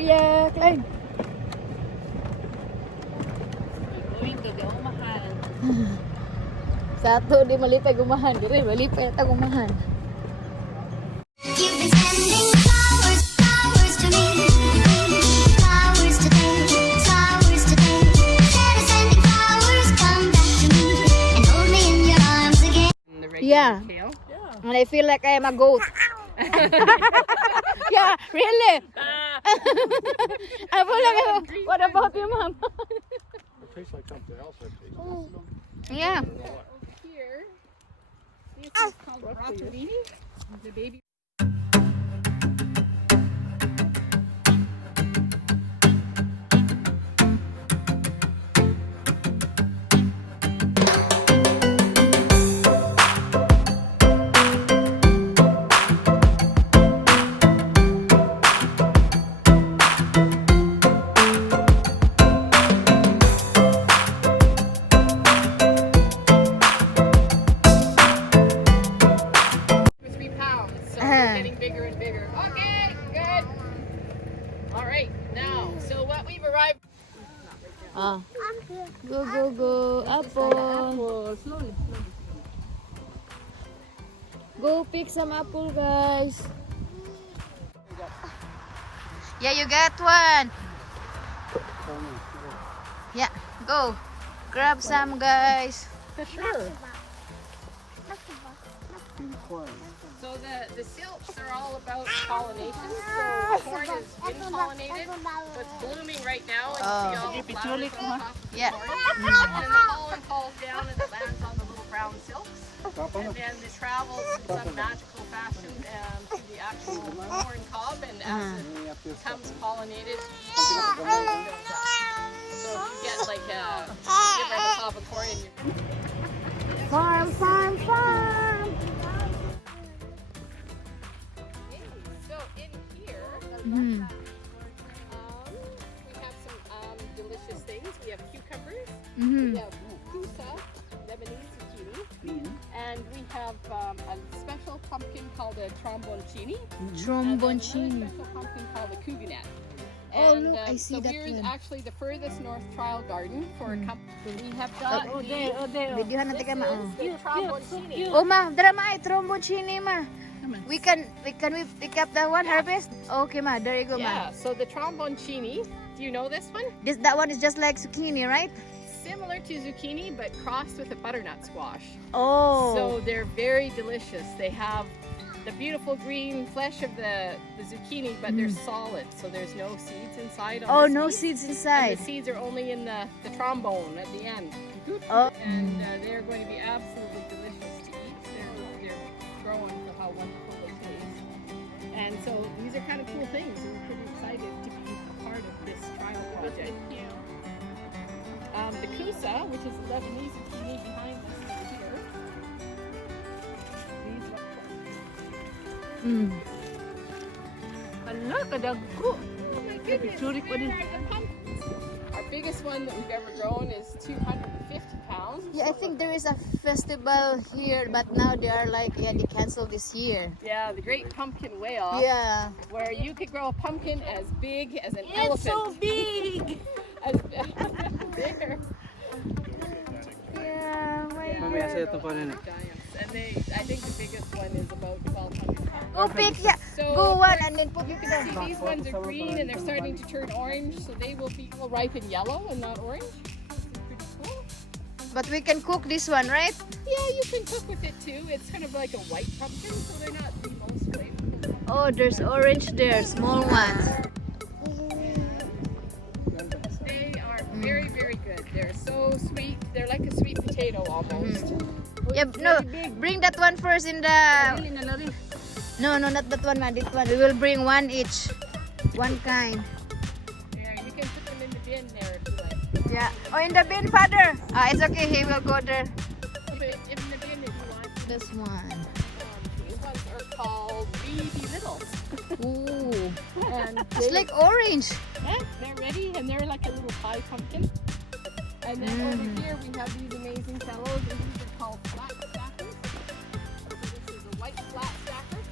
Kuya Klein. Going to the umahan. Sa ato di malipay gumahan, dire malipay ta gumahan. You've been sending flowers, flowers to me. Flowers today, flowers today. Instead of sending flowers, come back to me and hold me in your arms again. The Yeah. tail. And I feel like I am a goat. Yeah, really. I feel like what about you, mom? It tastes like something else I tasted. Yeah. Here, this is called broccolini. The baby. Bigger and bigger. Okay, good. All right, now, so what we've arrived. Go, go, go. Apple. Slowly. Go pick some apple, guys. Yeah, you got one. Yeah, go. Grab some, guys. Sure. So the silks are all about pollination. So corn has been pollinated, so it's blooming right now, and you see all the flowers on top of the Yeah. corn. And then the pollen falls down and it lands on the little brown silks. And then it travels in some magical fashion to the actual corn cob, and as it becomes pollinated, so if you get like a cob of corn in your Farm, farm, farm. So in here, Mm. we have some delicious things. We have cucumbers, Mm-hmm. we have kusa, Lebanese zucchini, and we have a special pumpkin called a tromboncini. And Tromboncini. another special pumpkin called a couganet. Oh, And, look, I see so that we're one. actually the furthest north trial garden for a company. We have got Videohan natin ka, ma. the tromboncini. Oh, ma, dara ma, tromboncini, ma. We can pick up that one, harvest? Okay, ma, there you go, ma. Yeah, so the tromboncini, do you know this one? That one is just like zucchini, right? Similar to zucchini, but crossed with a butternut squash. Oh. So they're very delicious. They have the beautiful green flesh of the zucchini, but they're solid, so there's no seeds inside. Oh, the no seeds. seeds And inside. the seeds are only in the trombone at the end. Oh. And they're going to be absolutely delicious to eat. They're growing for how wonderful they taste. And so these are kind of cool things. We're pretty excited to be a part of this trial project. The kusa, which is the Lebanese zucchini behind us here. These look Mm. Oh my goodness, here are the pumpkins. Our biggest one that we've ever grown is 250 pounds. Yeah, I think there is a festival here, but now they are like, yeah, they canceled this year. Yeah, the Great Pumpkin Way Off. Yeah. Where you could grow a pumpkin as big as an elephant. It's so big. As bigger. Yeah, my Giants. And I think the biggest one is about 1,200 pounds. Go pick, yeah. So Go one and then put you it can there. see these ones are green and they're starting to turn orange, so they will be ripe in yellow and not orange. This is pretty cool. But we can cook this one, right? Yeah, you can cook with it too. It's kind of like a white pumpkin, so they're not the most flavorful. Oh, there's orange there, small ones. They are very, very good. They're so sweet. They're like a sweet potato almost. Yeah, no, bring that one first in the... No, not that one, man. This one. We will bring one each. One kind. Yeah, you can put them in the bin there if you like. Yeah. Oh, in the bin, father. It's okay. He will go there. Put it in the bin if you want. This one. These ones are called Baby Littles. Ooh. And It's like orange. yeah, they're ready and they're like a little pie pumpkin. And then over here we have these amazing fellows, and these are called flat stackers. So this is a white flat stacker.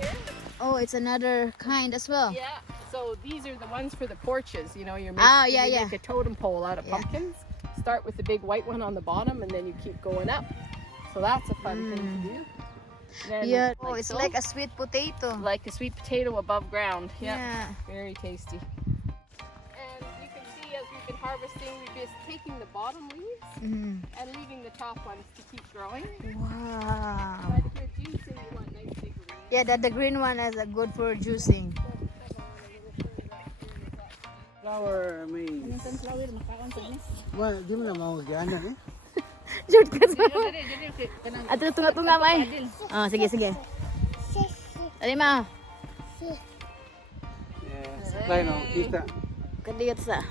Here. Oh, it's another kind as well. Yeah. So these are the ones for the porches. You know, you make a totem pole out of pumpkins. Start with the big white one on the bottom, and then you keep going up. So that's a fun thing to do. Then, Oh, it's like a sweet potato. like a sweet potato above ground. Yeah. Very tasty. And you can see as we've been harvesting, we've been taking the bottom leaves and leaving the top ones to keep growing. Wow. But if you're juicing, you want nice big leaves. Yeah, the green one is good for juicing. Flower may. Well, di mo na mawagana eh. Shortcut mo. Ato tunga-tunga mo eh. Oh, sige, sige. Dali ma. Yes. Play no, kita. Kadiyot sa.